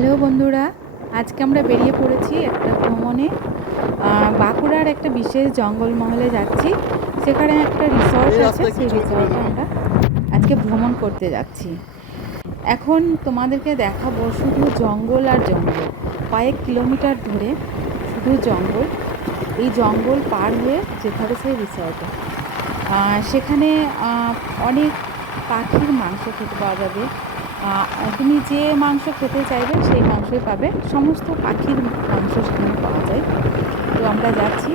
Hello বন্ধুরা, আজকে আমরা বেরিয়ে পড়েছি একটা ভ্রমণে। বাঁকুড়ার একটা বিশেষ জঙ্গলমহলে যাচ্ছি। সেখানে একটা রিসর্ট এই আছে, রাস্তায় কি সেই ছবি তুলে রিসর্টে দিবি? আমরা আজকে ভ্রমণ করতে যাচ্ছি। এখন তোমাদেরকে দেখাবো শুধু জঙ্গল আর জঙ্গল, কয়েক কিলোমিটার ধরে শুধু জঙ্গল। এই জঙ্গল পার হয়ে যেতে হবে সেই রিসর্টে। সেখানে অনেক পাখির মাংস খেতে পাওয়া যাবে। তুমি যে মাংস খেতে চাইবে সেই মাংসই পাবে, সমস্ত পাখির মাংস সেখানে পাওয়া যায়। তো আমরা যাচ্ছি।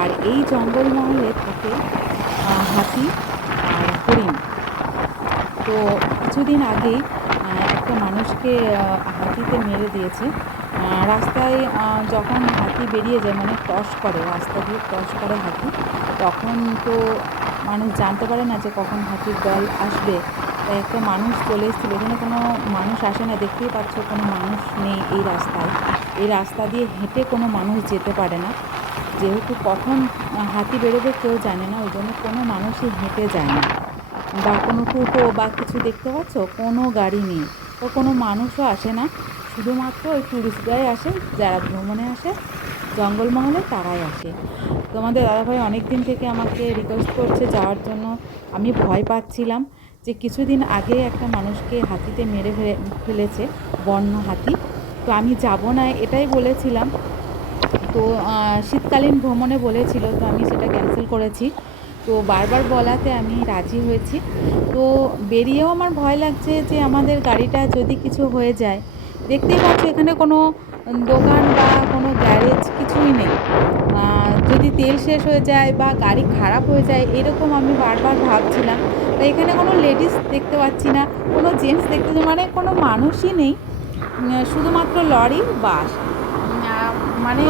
আর এই জঙ্গলমহলে থাকে হাতি আর হরিণ। তো কিছুদিন আগেই একটা মানুষকে হাতিতে মেরে দিয়েছে। রাস্তায় যখন হাতি বেরিয়ে যায়, মানে ক্রস করে, রাস্তা দিয়ে ক্রস করে হাতি, তখন তো মানুষ জানতে পারে না যে কখন হাতির দল আসবে। তাই একটা মানুষ চলে এসেছিলো, এখানে কোনো মানুষ আসে না, দেখতেই পাচ্ছ কোনো মানুষ নেই এই রাস্তায়। এই রাস্তা দিয়ে হেঁটে কোনো মানুষ যেতে পারে না, যেহেতু কখন হাতি বেরোবে কেউ জানে না, ওই জন্য কোনো মানুষই হেঁটে যায় না। বা কোনো টোটো বা কিছু দেখতে পাচ্ছ, কোনো গাড়ি নেই বা কোনো মানুষও আসে না। শুধুমাত্র ওই ট্যুরিস্ট গাইড আসে, যারা ভ্রমণে আসে জঙ্গলমহলে তারাই আসে। তোমাদের দাদাভাই অনেক দিন থেকে আমাকে রিকোয়েস্ট করছে যাওয়ার জন্য। আমি ভয় পাচ্ছিলাম যে কিছুদিন আগে একটা মানুষকে হাতিতে মেরে ফেলেছে, বন্য হাতি। তো আমি যাব না এটাই বলেছিলাম। তো শীতকালীন ভ্রমণে বলেছিল, তো আমি সেটা ক্যান্সেল করেছি। তো বারবার বলাতে আমি রাজি হয়েছি। তো বেরিয়েও আমার ভয় লাগছে যে আমাদের গাড়িটা যদি কিছু হয়ে যায়। দেখতেই পাচ্ছ এখানে কোনো দোকান বা কোনো গ্যারেজ কিছুই নেই। যদি তেল শেষ হয়ে যায় বা গাড়ি খারাপ হয়ে যায়, এরকম আমি বারবার ভাবছিলাম। তাই এখানে কোনো লেডিস দেখতে পাচ্ছি না, কোনো জেন্টস দেখতে, মানে কোনো মানুষই নেই। শুধুমাত্র লরি, বাস। মানে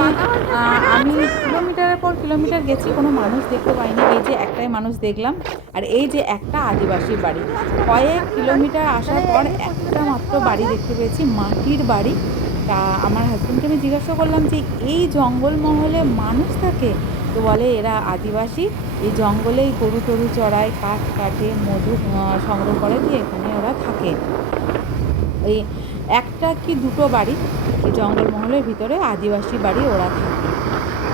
আমি কিলোমিটারের পর কিলোমিটার গেছি, কোনো মানুষ দেখতে পাইনি। এই যে একটাই মানুষ দেখলাম, আর এই যে একটা আদিবাসী বাড়ি। কয়েক কিলোমিটার আসার পর একটা মাত্র বাড়ি দেখতে পেয়েছি, মাটির বাড়ি। তা আমার হাজব্যান্ডকে আমি জিজ্ঞাসা করলাম যে এই জঙ্গলমহলে মানুষ থাকে? তো বলে এরা আদিবাসী, এই জঙ্গলেই গরু টরু চড়ায়, কাঠ কাটে, মধু সংগ্রহ করে, দিয়ে এখানে ওরা থাকে। এই একটা কি দুটো বাড়ি এই জঙ্গলমহলের ভিতরে আদিবাসী বাড়ি, ওরা থাকে।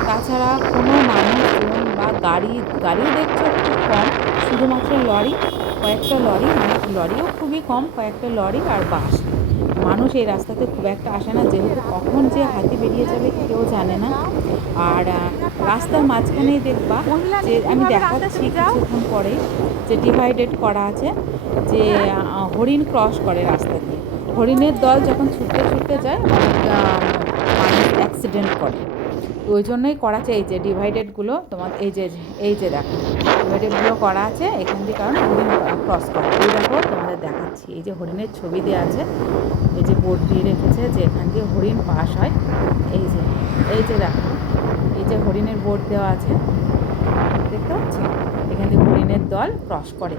তাছাড়া কোনো মানুষজন বা গাড়িও দেখছো খুব কম। শুধুমাত্র লরি, কয়েকটা লরি, মানে লরিও খুবই কম, কয়েকটা লরি আর বাস। মানুষ এই রাস্তাতে খুব একটা আসে না, যেহেতু কখন যে হাতি বেরিয়ে যাবে কেউ জানে না। আর রাস্তার মাঝখানেই দেখবা যে আমি দেখাচ্ছি কিছুক্ষণ পরেই, যে ডিভাইডেড করা আছে, যে হরিণ ক্রস করে রাস্তা দিয়ে। হরিণের দল যখন ছুটতে ছুটতে যায়, অনেক মানুষ অ্যাক্সিডেন্ট করে। তো ওই জন্যই করা আছে এই যে ডিভাইডেডগুলো, তোমার এই যে দেখো ডিভাইডেডগুলো করা আছে এখান দিয়ে, কারণ হরিণ ক্রস করে। এই দেখো তোমাদের দেখাচ্ছি, এই যে হরিণের ছবি দেওয়া আছে, এই যে বোর্ড দিয়ে রেখেছে যে এখান দিয়ে হরিণ পাস হয়। এই যে দেখো, এই যে হরিণের বোর্ড দেওয়া আছে, দেখতে পাচ্ছ? এখান দিয়ে হরিণের দল ক্রস করে।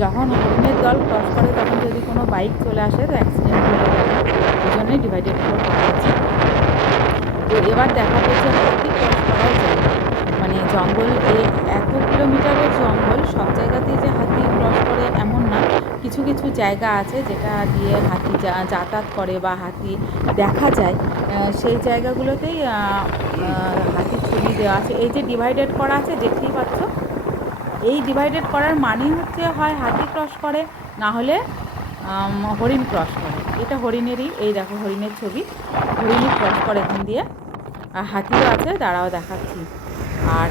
যখন হরিণের দল ক্রস করে তখন যদি কোনো বাইক চলে আসে তো অ্যাক্সিডেন্ট হয়ে যাবে, ওই জন্যই ডিভাইডেডগুলো করা আছে। তো এবার দেখাবো যে হাতি ক্রস করার জায়গা, মানে জঙ্গল, এই এত কিলোমিটারের জঙ্গল, সব জায়গাতেই যে হাতি ক্রস করে এমন না। কিছু কিছু জায়গা আছে যেটা দিয়ে হাতি যাতায়াত করে বা হাতি দেখা যায়। সেই জায়গাগুলোতেই হাতির ছবি দেওয়া আছে। এই যে ডিভাইডেড করা আছে দেখতেই পাচ্ছ, এই ডিভাইডেড করার মানেই হচ্ছে হয় হাতি ক্রস করে, না হলে হরিণ ক্রস করে। এটা হরিণেরই, এই দেখো হরিণের ছবি, হরিণই ক্রস করে এখান দিয়ে। আর হাতিও আছে, দাঁড়াও দেখাচ্ছি। আর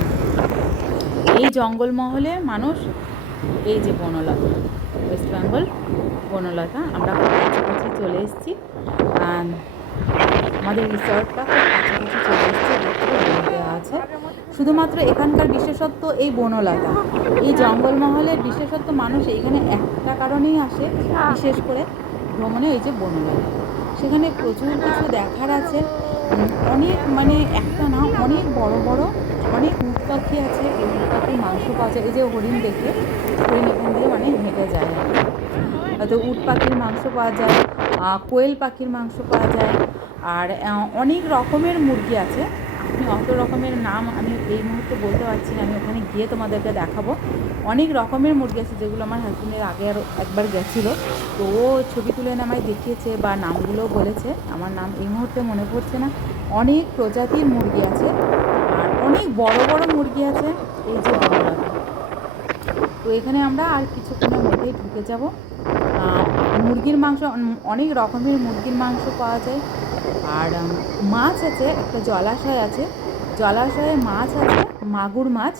এই জঙ্গলমহলে মানুষ, এই যে বনলতা, ওয়েস্ট বেঙ্গল বনলতা, আমরা খুব কাছাকাছি চলে এসেছি। আমাদের রিসর্টটা খুব কাছাকাছি চলে এসেছে, দেখতে বোর্ড দেওয়া আছে। শুধুমাত্র এখানকার বিশেষত্ব এই বনলতা, এই জঙ্গলমহলের বিশেষত্ব। মানুষ এইখানে একটা কারণেই আসে বিশেষ করে ভ্রমণে, এই যে বনলতা। সেখানে প্রচুর কিছু দেখার আছে। অনেক, মানে একটা না, অনেক বড় বড় অনেক উট পাখি আছে। এই উট পাখির মাংস পাওয়া যায়। এই যে হরিণ দেখলে, হরিণ এখান দিয়ে মানে হেঁটে যায় আর কি। হয়তো উট পাখির মাংস পাওয়া যায়, কোয়েল পাখির মাংস পাওয়া যায়। আর অনেক রকমের মুরগি আছে, অত রকমের নাম আমি এই মুহূর্তে বলতে পারছি না, আমি ওখানে গিয়ে তোমাদেরকে দেখাবো। অনেক রকমের মুরগি আছে যেগুলো আমার হাজবেন্ডের আগে আরও একবার গেছিলো, তো ও ছবি তুলে এনে আমায় দেখিয়েছে বা নামগুলোও বলেছে, আমার নাম এই মুহূর্তে মনে পড়ছে না। অনেক প্রজাতির মুরগি আছে আর অনেক বড় বড় মুরগি আছে। এই যে বন্ধুরা, তো এখানে আমরা আর কিছুক্ষণের মধ্যেই ঢুকে যাব। মুরগির মাংস, অনেক রকমের মুরগির মাংস পাওয়া যায়। আর মাছ আছে, একটা জলাশয় আছে, জলাশয়ে মাছ আছে, মাগুর মাছ।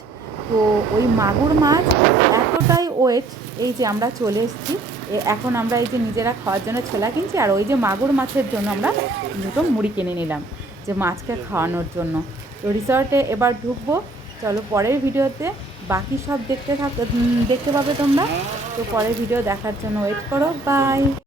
তো ওই মাগুর মাছ এতটাই ওয়েট, এই যে আমরা চলে এসেছি, এখন আমরা এই যে নিজেরা খাওয়ার জন্য ছোলা কিনছি, আর ওই যে মাগুর মাছের জন্য আমরা দুটো মুড়ি কিনে নিলাম যে মাছকে খাওয়ানোর জন্য। তো রিসর্টে এবার ঢুকবো, চলো পরের ভিডিওতে বাকি সব দেখতে পাবে তোমরা। তো পরের ভিডিও দেখার জন্য ওয়েট করো, বাই।